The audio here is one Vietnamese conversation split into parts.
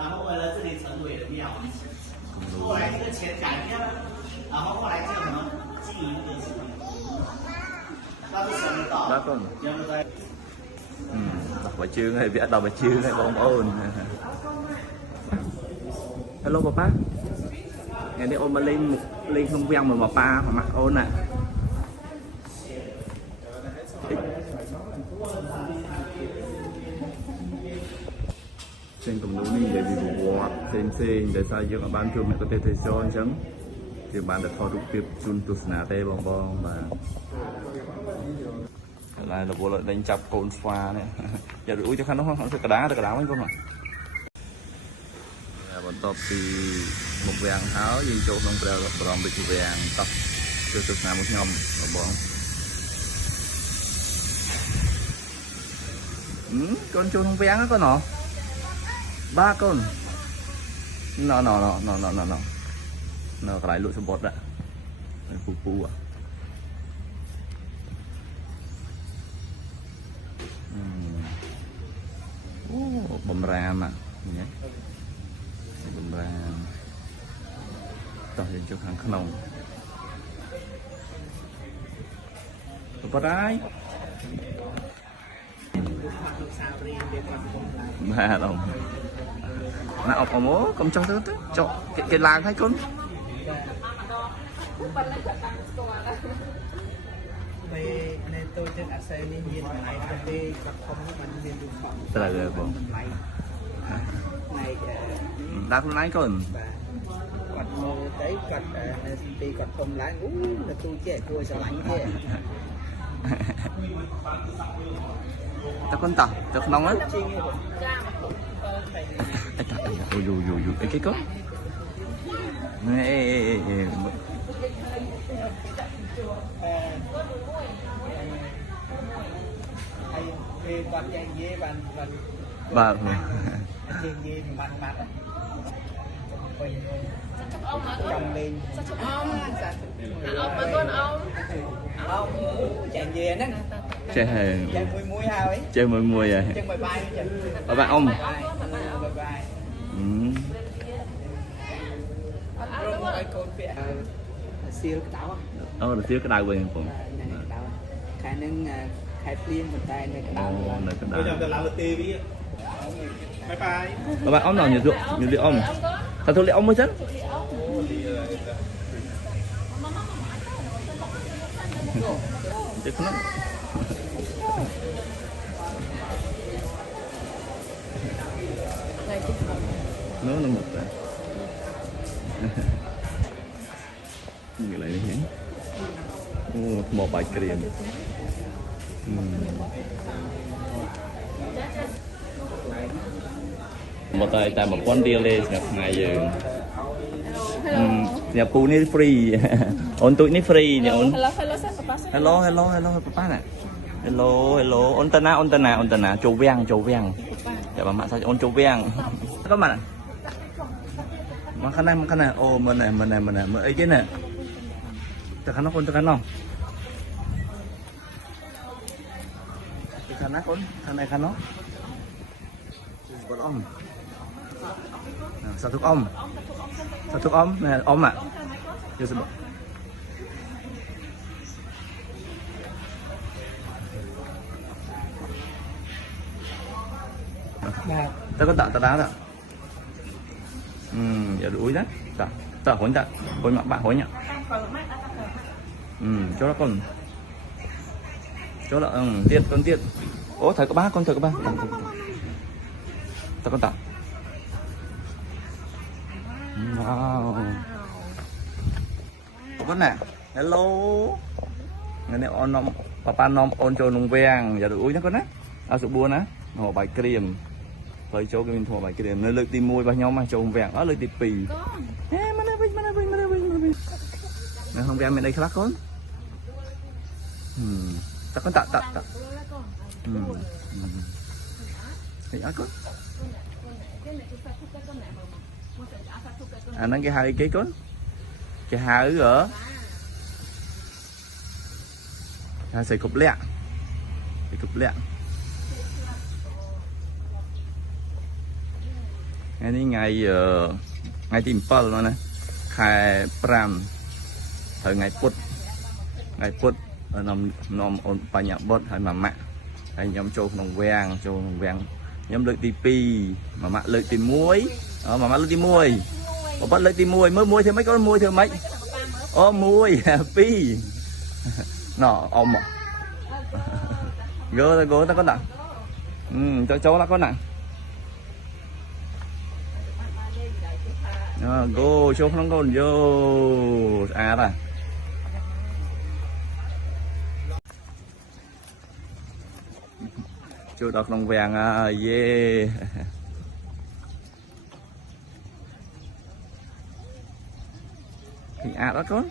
然后为了这里成为的庙，后来这个钱改变了，然后后来叫什么经营的什么，那都想得到。Đó con. Đọc bài chương hay biết đọc bài chương hay bông ôn. Hello papa. Ngày nay ôn mà lên không quen mà pa mà mặc ôn nè. Trên cùng núi này để đi bộ xem để sao dương ở ban trường mẹ có thể thấy cho anh chấm thì bạn đã thọ được tiếp chun tụt nà tê bong bong mà lại là bộ lại đánh chập cồn pha này giờ được uống cho khăn nó không cái đá mấy con ạ bọn top thì một vàng áo gì chỗ đông bèo còn bị vàng tập từ từ nào một nhom bọn con chỗ không vàng á con nọ ba con nó cái lại lụi số bột ạ phu ạ bầm ram ạ nhé bầm ram tao hiện cho hàng khăn nồng có đấy ba đồng nào có mố cầm trong thứ cho cái làng hay con tức là rồi bon đá con lái con đấy cật đi cật không lái là tôi chết tôi sẽ lạnh thế ta con tàu ta nóng á dù cái cốt con chạy dê bà chạy dê mặt cầm lên ông mà con ông chạy dê đó chơi mùi hao ấy chơi mùi rồi chân bye bye bạn ông bye bye siêu cái táo được siêu cái đai quyền cũng khả năng khai tiên một tay này cái táo này cái Bây giờ đai tôi làm TV á. Bye bye. bạn ông nào nhiều rượu ông thật thôi ông mới chết nó nó một rồi người lại đấy nhỉ một bài kìm một tại một con deal lên gặp 2 giờ nhà phu ní free ôn tụi ní free nhà ôn hello papa nè hello ôn tên nào châu vang dạ bà mẹ sao ôn châu vang có mà khả năng ô mình này mới ấy chứ nè từ khả năng con từ khả năng khả năng con ông sao thuốc ông nè ông ạ ta có tạo đá đó giờ đuổi đó ta hối mặt bạn hối nhá chỗ đó con tiết ố thầy có ba ta con tạo wow con nè hello ngày nay on nom papa nom on cho nung vàng giờ đuổi nhá con á sự buồn á hồ bài kìm với chỗ cái mình thua bài kìm nơi lực tìm môi vào nhau mà trồng vàng ở lực tìm pì mà không vàng bên đây khác con ta con tạ thì con nó cái hai cái con cái hai ở hai sợi cục lẹ ngày ní ngày tìm pal nó nè khai pram thời ngày put nằm ôn bài nhạc bớt hay mà mạ hay nhóm châu nòng vàng nhóm lợi tí pi mà mạ lợi tí muối mà mạ lợi tí muối mà bắt lợi tí muối mới muối thì mấy con muối thì mấy muối pi nọ ông gỡ ta có nặng cho cháu nó có nặng go cho nó còn vô rồi chú đọc nông vàng yeah thì đó con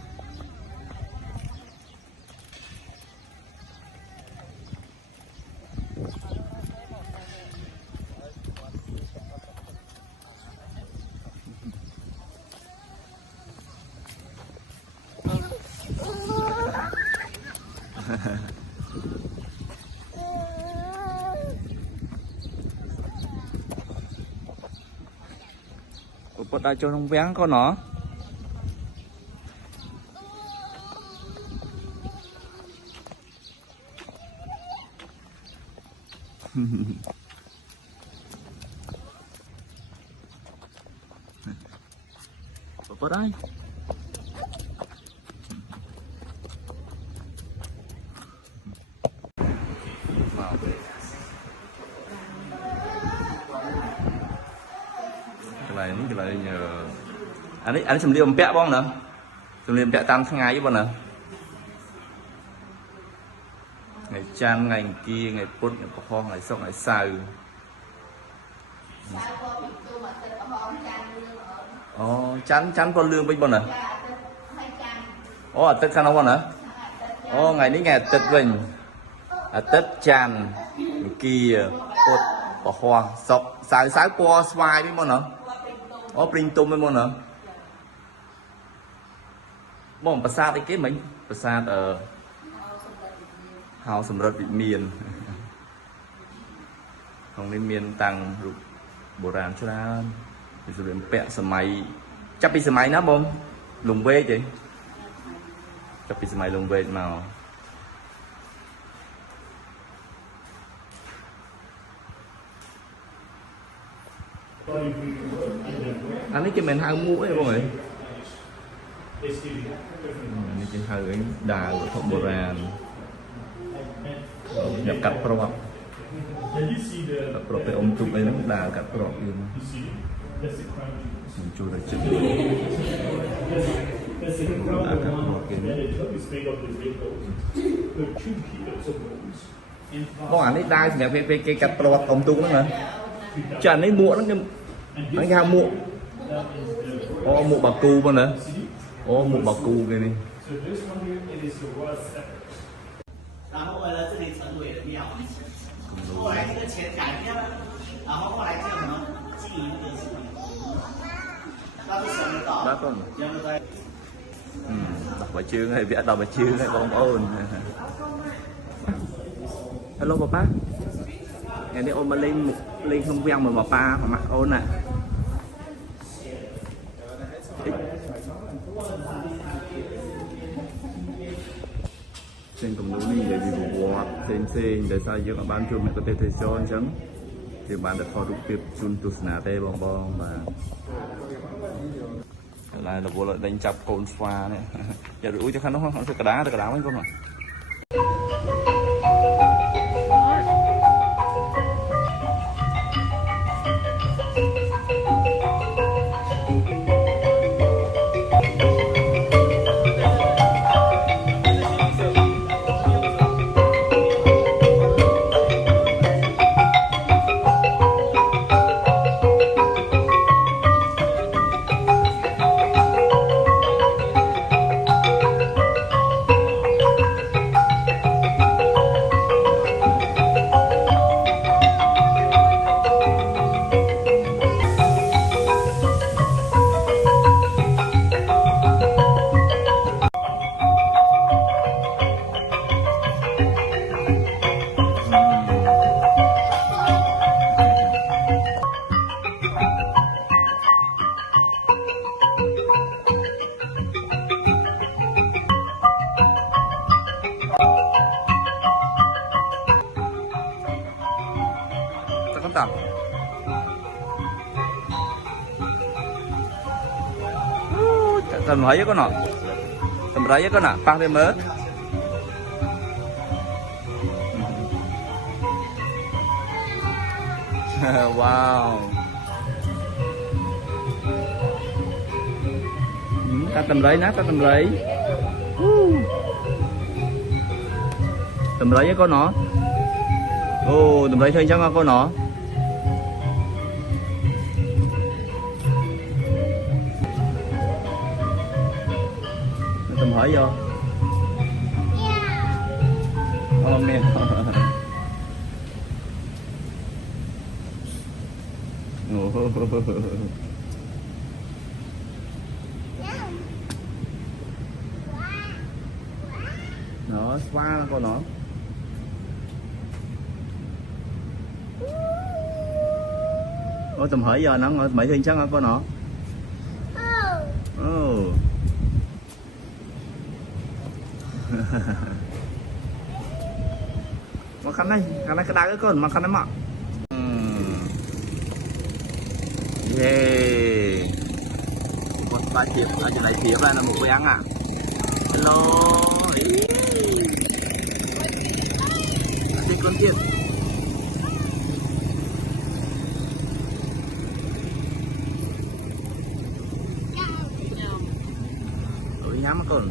Bột đã cho nông vén con nó bột đây cái này nhờ anh xem liềm pẹ bong nè xem liềm pẹ tam tháng ngày với bọn nè ngày chan ngày kia ngày put ngày kho ngày sọc ngày sao chán con lương bên bọn nè tết sao nó bọn nè ngày ní ngày tết mình tết chan kia put kho sọc sao qua xoài với bọn nè prin tôm với bọn nè bọn bà sa cái mình bà sa ở hào sầm rớt bị miền không nên miền tăng bộ ràng cho ra rồi đến bẹ sầm mày chắc bị sầm mày nó bông lùng về chị chắc bị sầm mày lùng về màu anh ấy cho mình hai mũ ấy mọi ngườiนี่จะหาดาวของโบราณแบบกัดกรอบไปอมจุกเลยนะดาวกัดกรอบอยู่มันจูได้จุดดาวกัดกรอบกินบางอันนี้ได้เนี่ยไปกัดกรอบอมจุกนั่นเหรอจะอันนี้หมวกนั่นcái hao mụ mụ bà cu bên nữa mụ bà cu cái này 然后为了这里成为了庙，后来这个钱改变了，然后后来叫什么经营的是什么？那都想得到，想得到。đọc bài chương hay biết đọc bài chương hay bông ôn. Hello papa, ngày nay ôn mà lên không quen mà papa mà mặc ôn nè. Trên cùng núi này để bị bùa sen để sao giữa các bạn chung có thể thấy cho chẳng thì bạn đã có được tiếp chun tu sna tê bong mà lại là vô lại đánh chập cồn xoa này giờ được cho khăn nó không cái đá mấy con rồi ta tầm mấy con nọ tầm mấy con nọ băng thêm mớ wow ta tầm lấy nát ta tầm lấy tầm lấy con nó ô tầm lấy thôi chắc con nó tầm hỏi vô oh mẹ nó xoa con nó ôi tầm hỏi giờ nó mấy thiên chắc con nó oh. Makan này cái đá cái con makan đấy mà yeah một ba chiếc ở trên này phía này là một cái ăn à hello đi con chiếc ôi nhắm con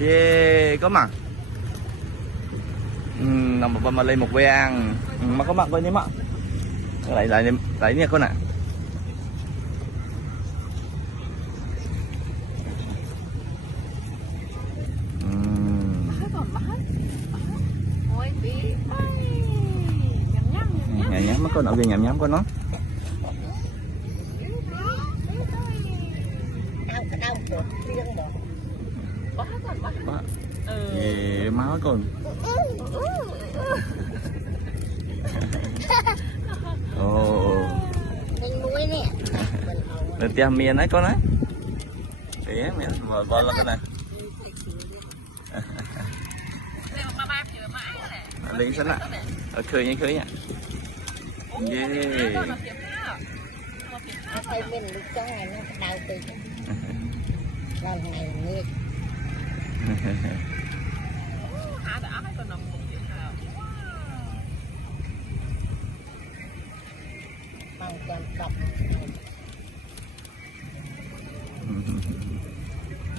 yeah có mà nằm mà lên một que ăn mà có mặt với nếm ạ lại nè con ạ nhắm con nào về nhắm con nó máu con ồ lên tiêm miền đấy con đấy thế miền mở con là cái này lính sẵn ạ khơi nhá yeah thấy mình lúc trong này nó đau từ lần này nghiệt bằng toàn cặp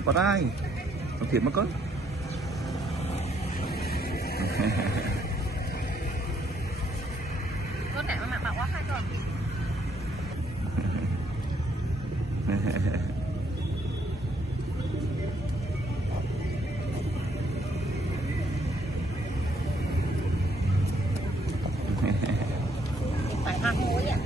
có đây có thiệt mà con này mà mặc quá hay rồi phải ăn muối à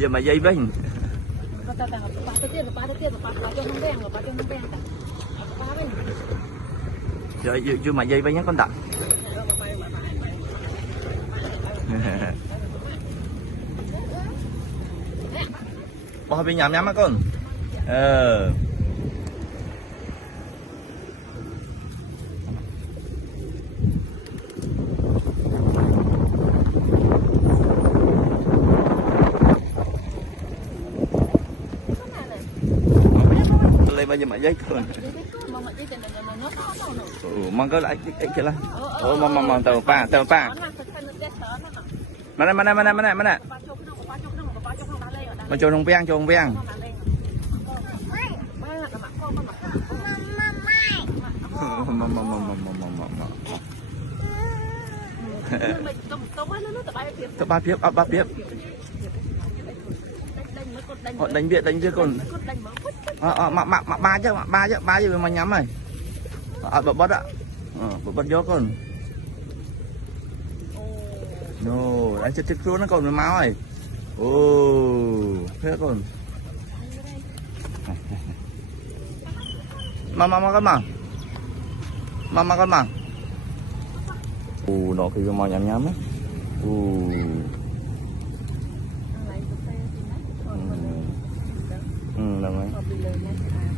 giờ mà dây bánh rồi chưa mà dây bánh nhá con tặng bỏ bên nhắm á con bao nhiêu mà giấy con mong có lại cái là mong tàu pa mà này mà cho nông beng mình tôm ấy nó tập bài phiệp. Tập ba phiếp, ba phiếp. Đánh bia con. Ba chứ mà nhắm này. Bật bớt ạ. Bật vô con. No, đánh chết luôn nó còn với máu này. Thế con. Mama con mà. Mama con mà. Nó khi mà nhắm ấy. Đúng rồi.